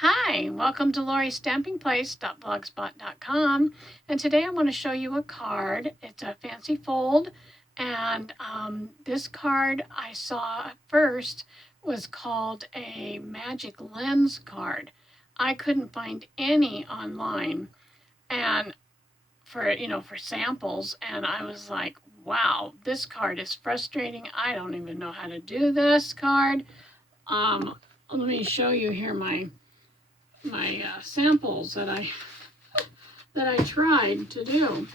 Hi, welcome to LoriStampingPlace.blogspot.com, and today I want to show you a card. It's a fancy fold, and this card I saw first was called a magic lens card. I couldn't find any online, and for samples, and I was like, wow, this card is frustrating. I don't even know how to do this card. Let me show you here my samples that I tried to do.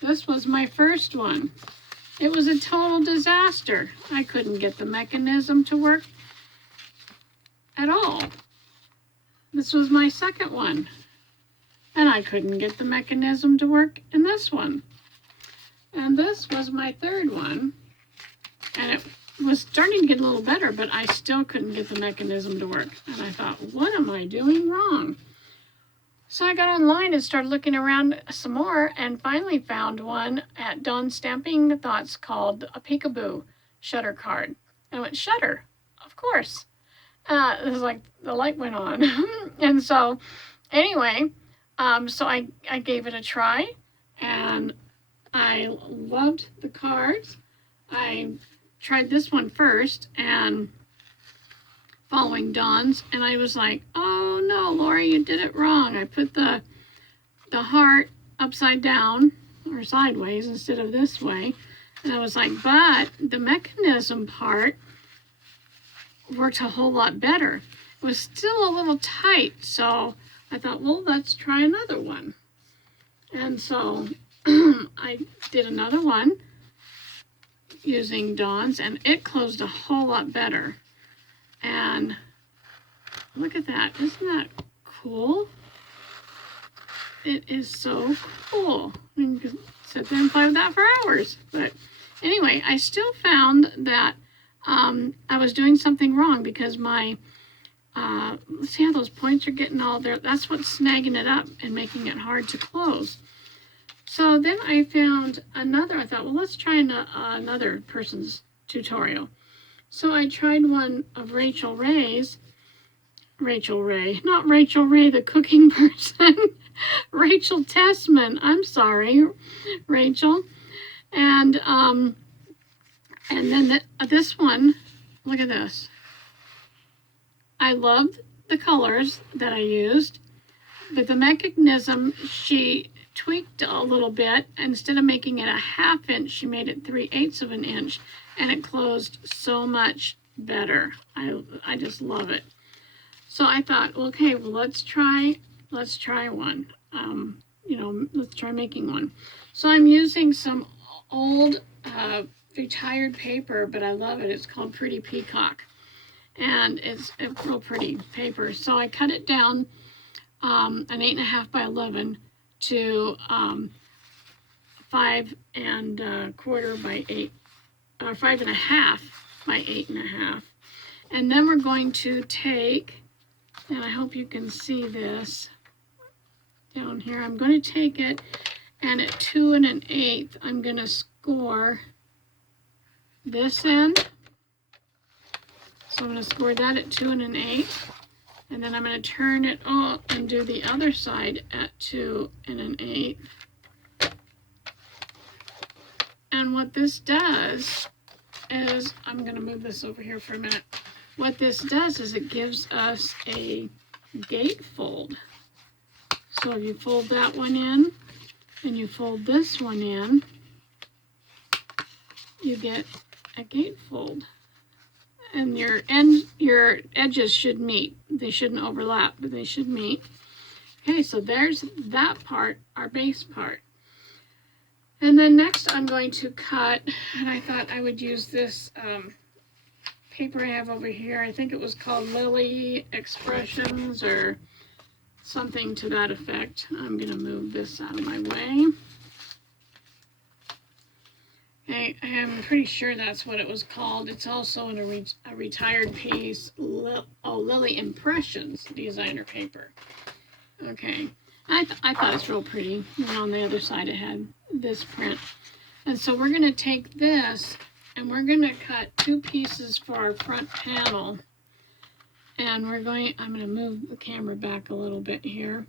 This was my first one. It was a total disaster. I couldn't get the mechanism to work at all. This was my second one, and I couldn't get the mechanism to work in this one. And this was my third one, and it was starting to get a little better, but I still couldn't get the mechanism to work. And I thought, what am I doing wrong? So I got online and started looking around some more, and finally found one at Dawn's Stamping Thoughts called a Peekaboo Shutter card. And I went, Shutter? Of course. It was like the light went on. And so anyway, so I gave it a try, and I loved the cards. I tried this one first, and following Dawn's, and I was like, oh no, Lori, you did it wrong. I put the heart upside down or sideways instead of this way. And I was like, but the mechanism part worked a whole lot better. It was still a little tight, so I thought, well, let's try another one. And so I did another one using Dawn's, and it closed a whole lot better. And look at that. Isn't that cool? It is so cool. You can sit there and play with that for hours. But anyway, I still found that I was doing something wrong, because my, see how those points are getting all there? That's what's snagging it up and making it hard to close. So then I found another. I thought, well, let's try another person's tutorial. So I tried one of Rachel Ray, not Rachel Ray, the cooking person, Rachel Tessman. I'm sorry, Rachel. And then this one, look at this. I loved the colors that I used, but the mechanism, she tweaked a little bit. Instead of making it a 1/2 inch, she made it 3/8 of an inch, and it closed so much better. I just love it. So I thought, okay, well, let's try one. Let's try making one. So I'm using some old retired paper, but I love it. It's called Pretty Peacock, and it's a real pretty paper. So I cut it down an 8.5 by 11 to 5 1/4 by 8, 5.5 by 8.5. And then we're going to take, and I hope you can see this down here, I'm going to take it, and at 2 1/8, I'm going to score this end. So I'm going to score that at 2 1/8. And then I'm going to turn it up and do the other side at 2 1/8. And what this does is, I'm going to move this over here for a minute. What this does is it gives us a gatefold. So if you fold that one in and you fold this one in, you get a gatefold. And your edges should meet. They shouldn't overlap, but they should meet. Okay, so there's that part, our base part. And then next I'm going to cut, and I thought I would use this paper I have over here. I think it was called Lily Expressions or something to that effect. I'm going to move this out of my way. Okay, I am pretty sure that's what it was called. It's also in a retired piece. Lily Impressions designer paper. Okay, I thought it's real pretty. And on the other side it had this print. And so we're going to take this, and we're going to cut 2 pieces for our front panel. And I'm going to move the camera back a little bit here.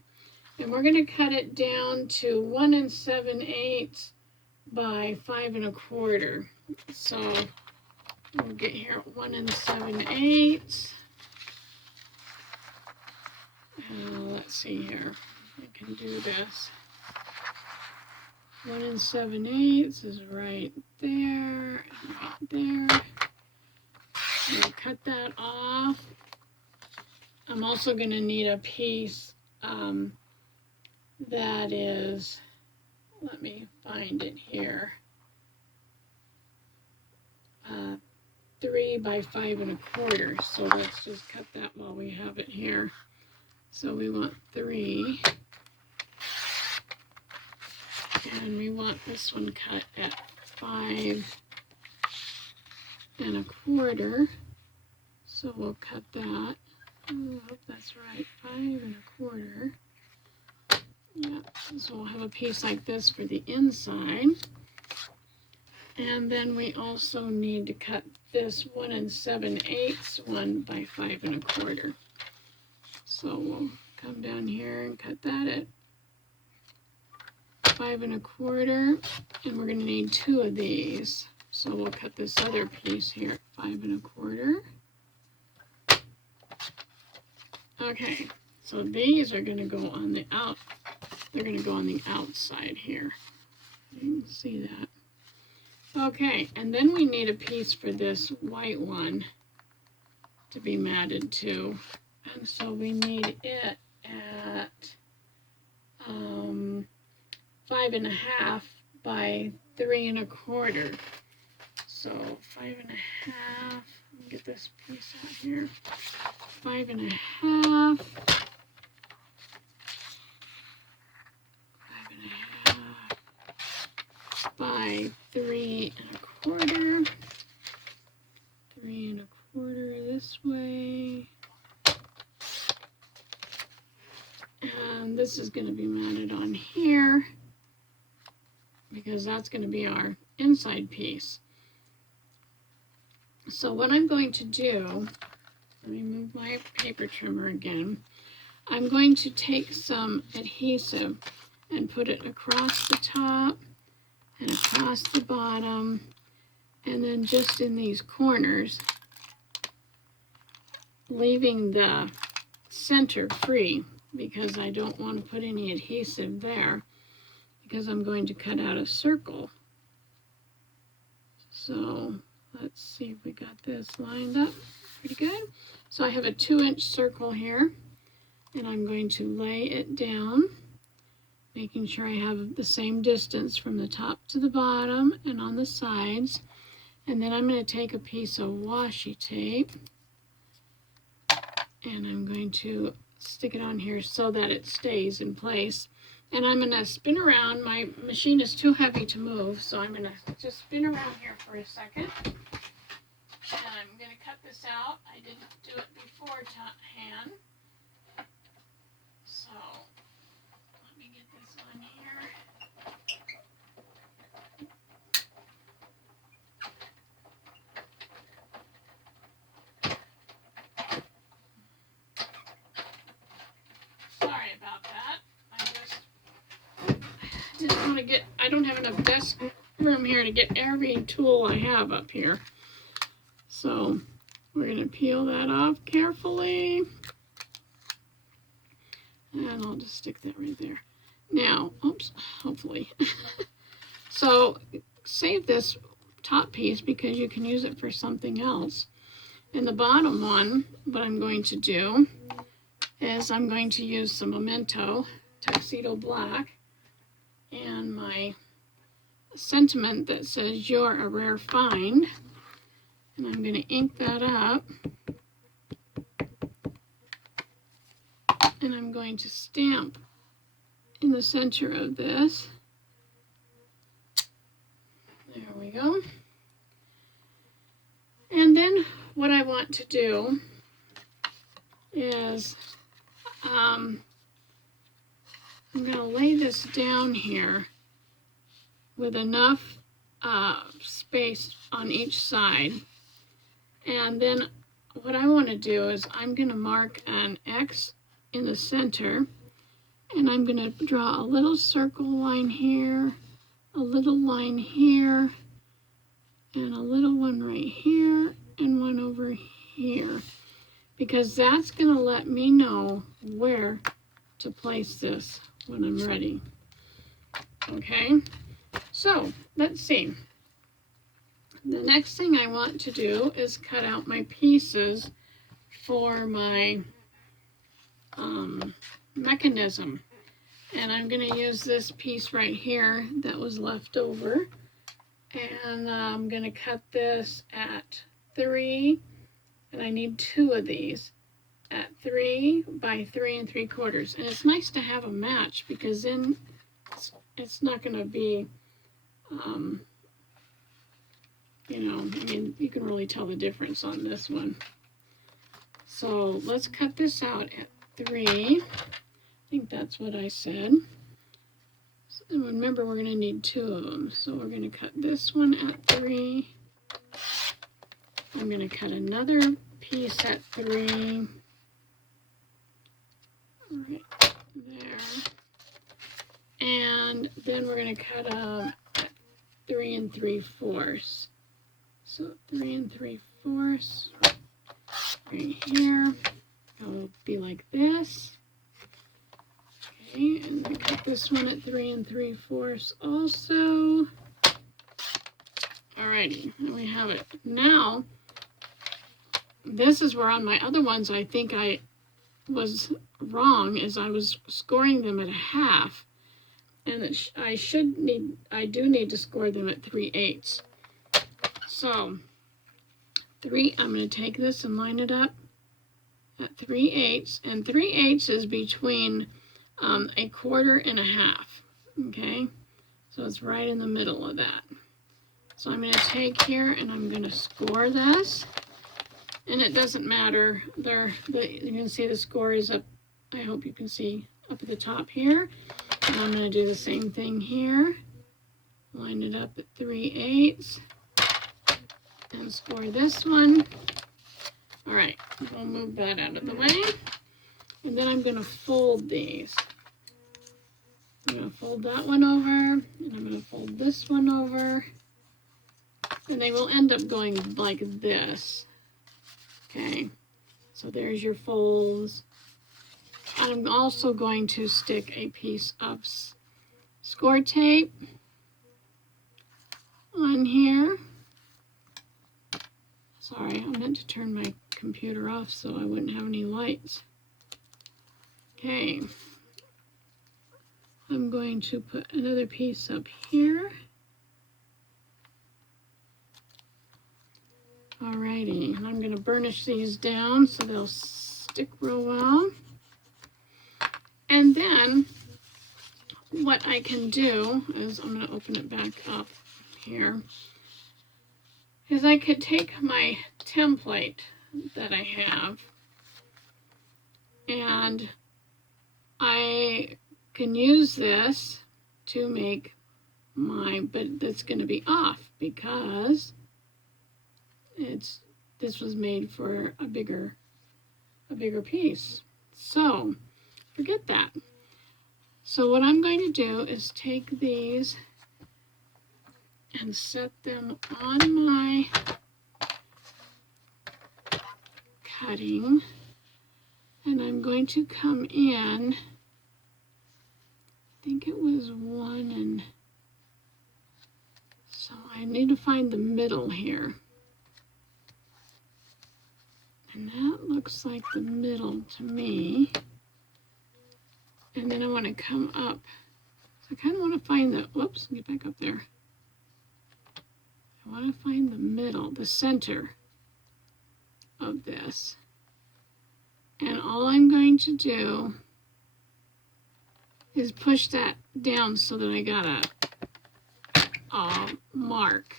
And we're going to cut it down to 1 7/8 by 5 1/4. So we'll get here at 1 7/8. Let's see here. I can do this. 1 7/8 is right there and right there. And cut that off. I'm also going to need a piece that is, let me find it here, 3 by 5 1/4. So let's just cut that while we have it here. So we want 3, and we want this one cut at 5 1/4. So we'll cut that. Oh, I hope that's right. 5 1/4. Yeah, so we'll have a piece like this for the inside. And then we also need to cut this 1 7/8 one by 5 1/4. So we'll come down here and cut that at 5 1/4, and we're going to need 2 of these. So we'll cut this other piece here at 5 1/4. Okay, so these are going to go on the they're going to go on the outside here. You can see that. Okay, and then we need a piece for this white one to be matted to. And so we need it at 5 1/2 by 3 1/4. So 5 1/2, let me get this piece out here. 5 1/2. 5 1/2 by 3 1/4. 3 1/4 this way. And this is going to be mounted on here because that's going to be our inside piece. So what I'm going to do, let me move my paper trimmer again. I'm going to take some adhesive and put it across the top and across the bottom, and then just in these corners, leaving the center free because I don't want to put any adhesive there because I'm going to cut out a circle. So let's see if we got this lined up pretty good. So I have a 2-inch circle here, and I'm going to lay it down, making sure I have the same distance from the top to the bottom and on the sides. And then I'm going to take a piece of washi tape, and I'm going to stick it on here so that it stays in place. And I'm going to spin around. My machine is too heavy to move, so I'm going to just spin around here for a second. And I'm going to cut this out. I didn't do it beforehand. So let me get this on here. Sorry about that. I just want to get, I don't have enough desk room here to get every tool I have up here. So we're going to peel that off carefully. And I'll just stick that right there. Now, oops, hopefully. So save this top piece because you can use it for something else. And the bottom one, what I'm going to do is I'm going to use some Memento Tuxedo Black and my sentiment that says "You're a Rare Find." And I'm going to ink that up. And I'm going to stamp in the center of this. There we go. And then what I want to do is I'm going to lay this down here with enough space on each side. And then what I want to do is I'm going to mark an X in the center, and I'm going to draw a little circle line here, a little line here, and a little one right here, and one over here, because that's going to let me know where to place this when I'm ready. Okay, so let's see. The next thing I want to do is cut out my pieces for my mechanism. And I'm going to use this piece right here that was left over. And I'm going to cut this at 3, and I need 2 of these at 3 by 3 3/4. And it's nice to have a match, because then it's not going to be, you know, I mean, you can really tell the difference on this one. So let's cut this out at 3. I think that's what I said. And remember, we're going to need 2 of them. So we're going to cut this one at 3. I'm going to cut another piece at 3. Right there. And then we're going to cut at 3 3/4. So 3 3/4 right here. It'll be like this. Okay, and I cut this one at 3 3/4 also. Alrighty, there we have it. Now, this is where on my other ones I think I was wrong, is I was scoring them at 1/2, and I do need to score them at 3/8. So I'm going to take this and line it up at 3/8, and 3/8 is between 1/4 and 1/2. Okay, so it's right in the middle of that. So I'm going to take here and I'm going to score this, and it doesn't matter. You can see the score is up. I hope you can see up at the top here. And I'm going to do the same thing here. Line it up at 3/8 and score this one. All right, we'll move that out of the way. And then I'm going to fold these. I'm going to fold that one over, and I'm going to fold this one over. And they will end up going like this. Okay, so there's your folds. I'm also going to stick a piece of score tape on here. Sorry, I meant to turn my computer off so I wouldn't have any lights. Okay, I'm going to put another piece up here. Alrighty, and I'm going to burnish these down so they'll stick real well. And then what I can do is, I'm going to open it back up here, is I could take my template that I have, and I can use this to make but that's going to be off, because this was made for a bigger piece. So forget that. So what I'm going to do is take these and set them on my cutting, and I'm going to come in, I think it was 1, and so I need to find the middle here. And that looks like the middle to me. And then I want to come up. So I kind of want to find the, whoops, get back up there. I want to find the middle, the center of this. And all I'm going to do is push that down so that I got a mark.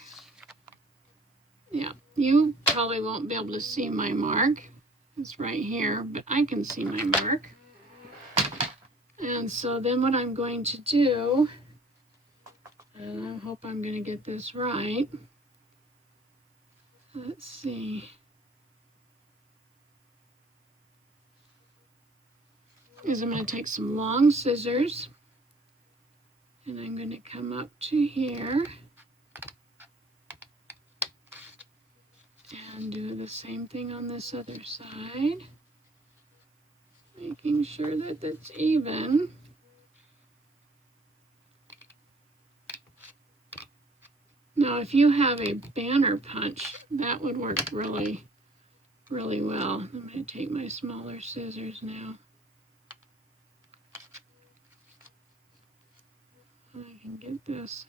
Yeah, you probably won't be able to see my mark. It's right here, but I can see my mark. And so then what I'm going to do, and I hope I'm going to get this right. Let's see. is I'm going to take some long scissors and I'm going to come up to here and do the same thing on this other side, making sure that it's even. Now, if you have a banner punch, that would work really, really well. I'm going to take my smaller scissors now. I can get this.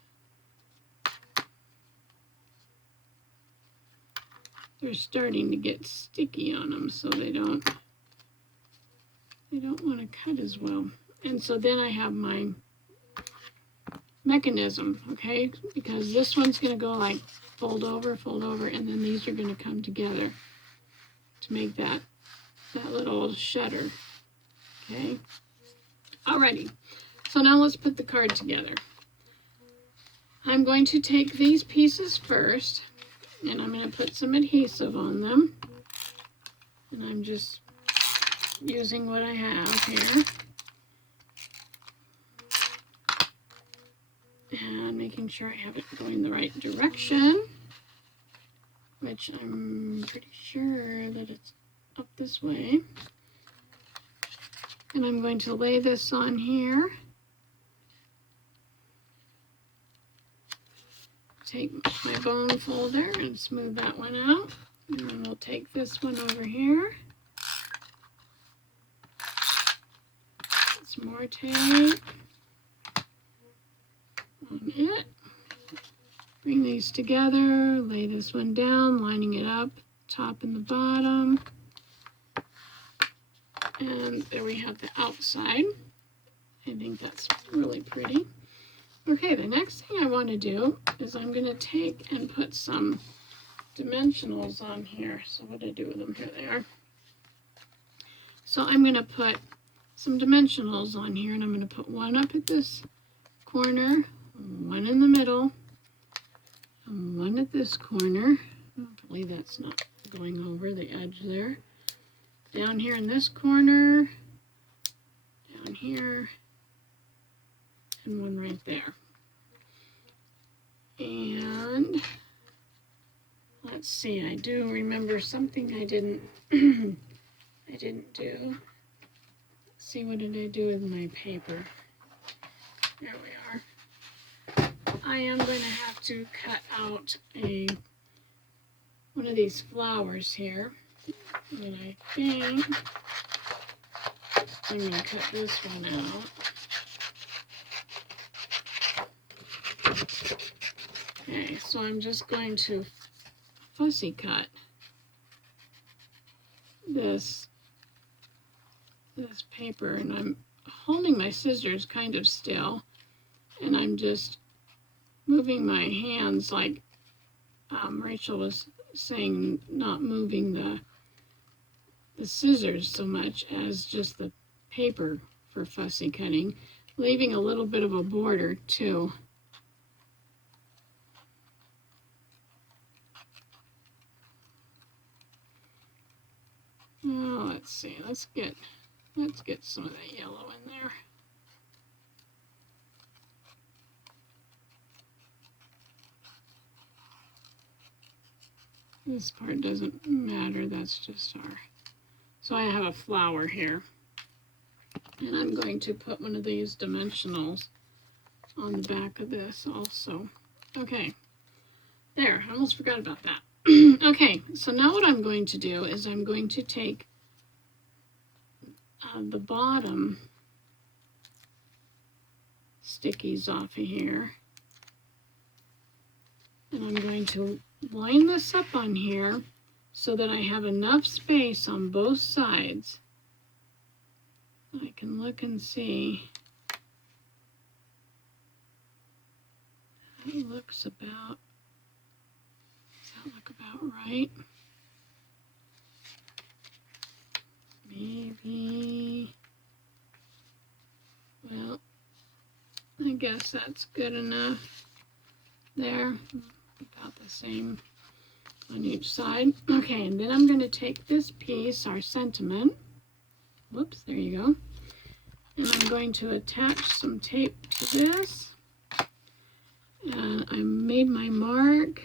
They're starting to get sticky on them, so they don't want to cut as well. And so then I have my mechanism, okay? Because this one's going to go like fold over, and then these are going to come together to make that little shutter, okay? Alrighty, so now let's put the card together. I'm going to take these pieces first, and I'm going to put some adhesive on them. And I'm just using what I have here. And making sure I have it going the right direction, which I'm pretty sure that it's up this way. And I'm going to lay this on here. Take my bone folder and smooth that one out. And then we'll take this one over here. Some more tape on it. Bring these together, lay this one down, lining it up, top and the bottom. And there we have the outside. I think that's really pretty. Okay, the next thing I want to do is I'm going to take and put some dimensionals on here. So what do I do with them? Here they are. So I'm going to put some dimensionals on here, and I'm going to put one up at this corner, one in the middle, and one at this corner. Hopefully that's not going over the edge there. Down here in this corner, down here, and one right there. And let's see, I do remember something I didn't do. Let's see, what did I do with my paper? There we are. I am going to have to cut out one of these flowers here. And I think I'm going to cut this one out. Okay, so I'm just going to fussy cut this paper, and I'm holding my scissors kind of still, and I'm just moving my hands like Rachel was saying, not moving the scissors so much as just the paper for fussy cutting, leaving a little bit of a border too. Oh, let's see, let's get some of that yellow in there. This part doesn't matter, that's just our... So I have a flower here. And I'm going to put one of these dimensionals on the back of this also. Okay, there, I almost forgot about that. Okay, so now what I'm going to do is I'm going to take the bottom stickies off of here. And I'm going to line this up on here so that I have enough space on both sides. I can look and see. That looks about, does that look about right? Maybe, well, I guess that's good enough there. About the same on each side. Okay, and then I'm going to take this piece, our sentiment. Whoops, there you go. And I'm going to attach some tape to this. And I made my mark.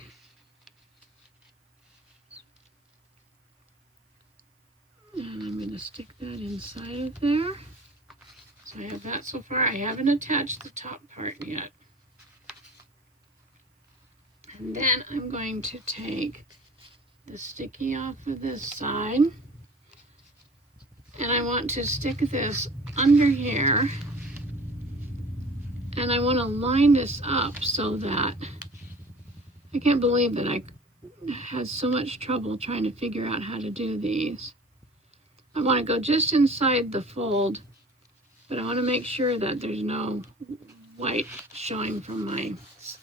And I'm going to stick that inside of there. So I have that so far. I haven't attached the top part yet. And then I'm going to take the sticky off of this side. And I want to stick this under here. And I want to line this up so that, I can't believe that I had so much trouble trying to figure out how to do these. I want to go just inside the fold, but I want to make sure that there's no white showing from my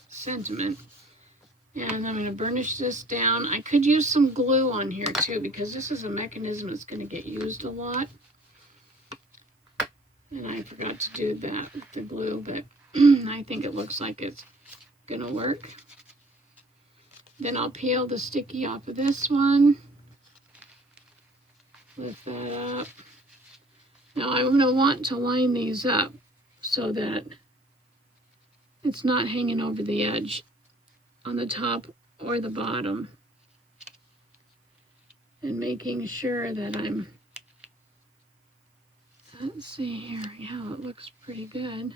sentiment. And I'm going to burnish this down. I could use some glue on here too, because this is a mechanism that's going to get used a lot. And I forgot to do that with the glue, but I think it looks like it's going to work. Then I'll peel the sticky off of this one. Lift that up. Now I'm going to want to line these up so that it's not hanging over the edge on the top or the bottom. And making sure that I'm, let's see here, yeah, it looks pretty good.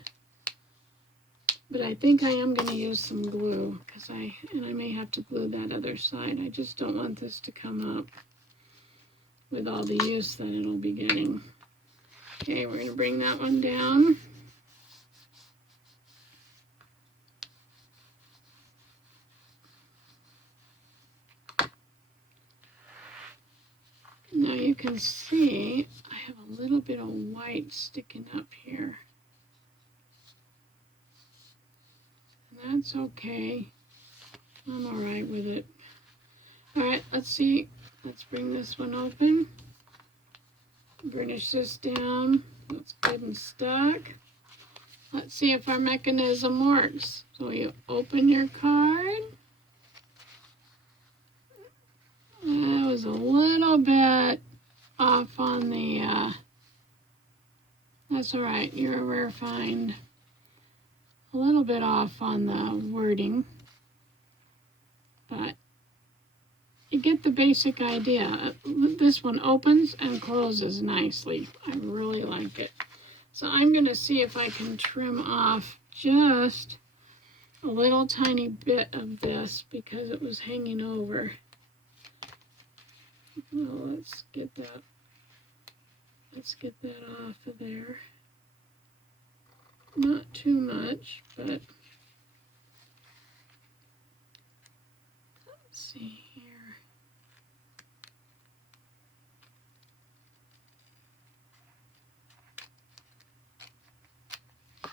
But I think I am going to use some glue, and I may have to glue that other side. I just don't want this to come up with all the use that it'll be getting. Okay, we're going to bring that one down. Now you can see I have a little bit of white sticking up here. That's okay. I'm all right with it. All right, let's see. Let's bring this one open. Burnish this down. That's good and stuck. Let's see if our mechanism works. So you open your card. That was a little bit off on the, that's all right. You're a rare find. A little bit off on the wording, but you get the basic idea. This one opens and closes nicely. I really like it. So I'm going to see if I can trim off just a little tiny bit of this because it was hanging over. Well, let's get that off of there. Not too much, but let's see here.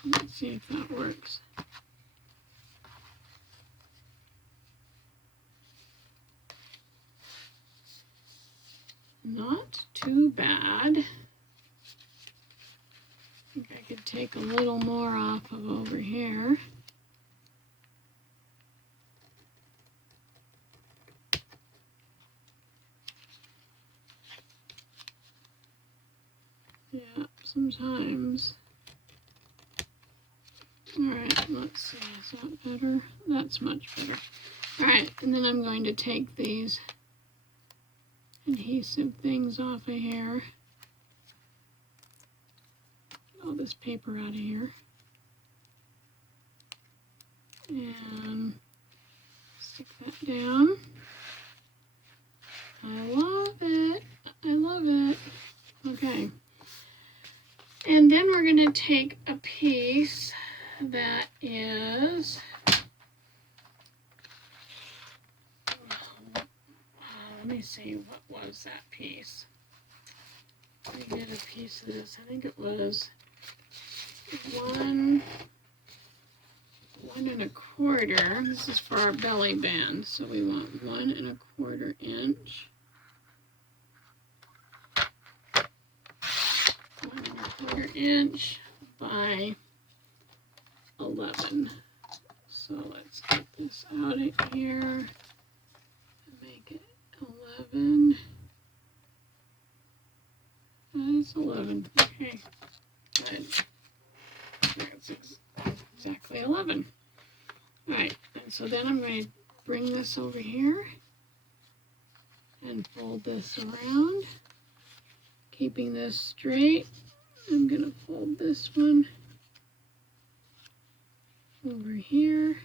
Let's see if that works. Not too bad. I think I could take a little more off of over here. Yeah, sometimes. All right, let's see, is that better? That's much better. All right, and then I'm going to take these adhesive things off of here. Get all this paper out of here. And stick that down. I love it. I love it. Okay. And then we're going to take a piece that is, let me see, what was that piece? I did a piece of this. I think it was 1 1/4. This is for our belly band, so we want 1 1/4 inch. 1 1/4 inch by 11. So let's get this out of here and make it 11. That's 11. Okay, good. so then I'm going to bring this over here and fold this around, keeping this straight. I'm going to fold this one over here,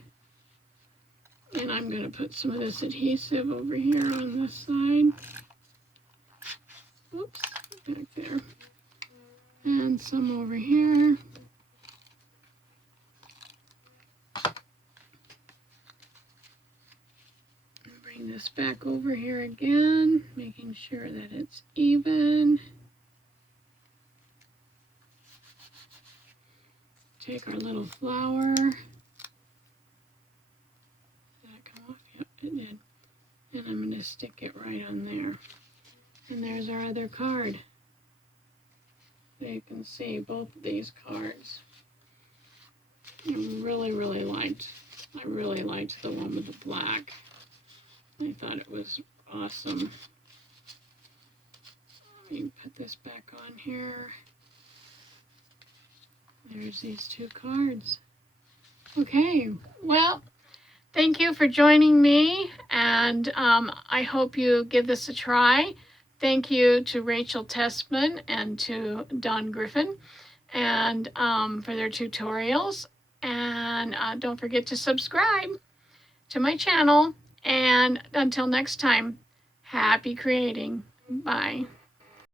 and I'm going to put some of this adhesive over here on this side. Oops, back there. And some over here. Bring this back over here again, making sure that it's even. Take our little flower. Did that come off? Yep, it did. And I'm going to stick it right on there. And there's our other card. So you can see both of these cards. I really liked the one with the black. I thought it was awesome. Let me put this back on here. There's these two cards. Okay, well, thank you for joining me, and I hope you give this a try. Thank you to Rachel Tessman and to Don Griffin and for their tutorials. And don't forget to subscribe to my channel. And until next time, happy creating. Bye.